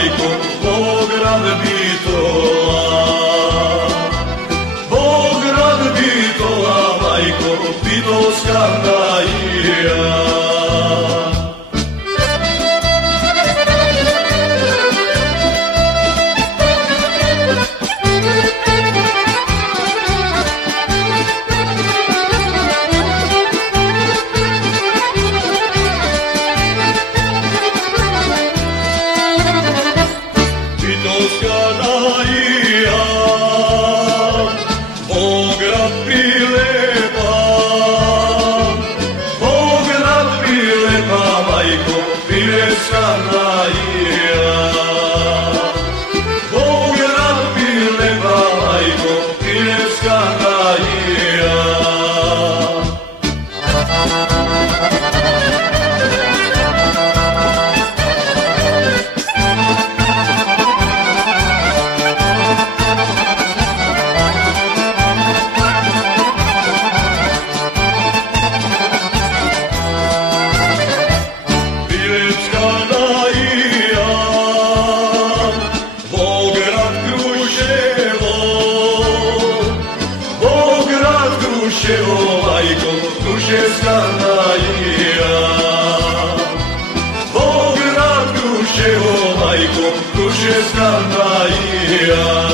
majko, Bograd Bitola. Bograd Bitola, majko, Bitolska naija. Bograd prilepa, Bograd prilepa, majko, Pilecka naija. Bograd prilepa, majko, Pilecka naija. Majko, Kruševska naija. Bograd Kruševo, majko, Kruševska naija.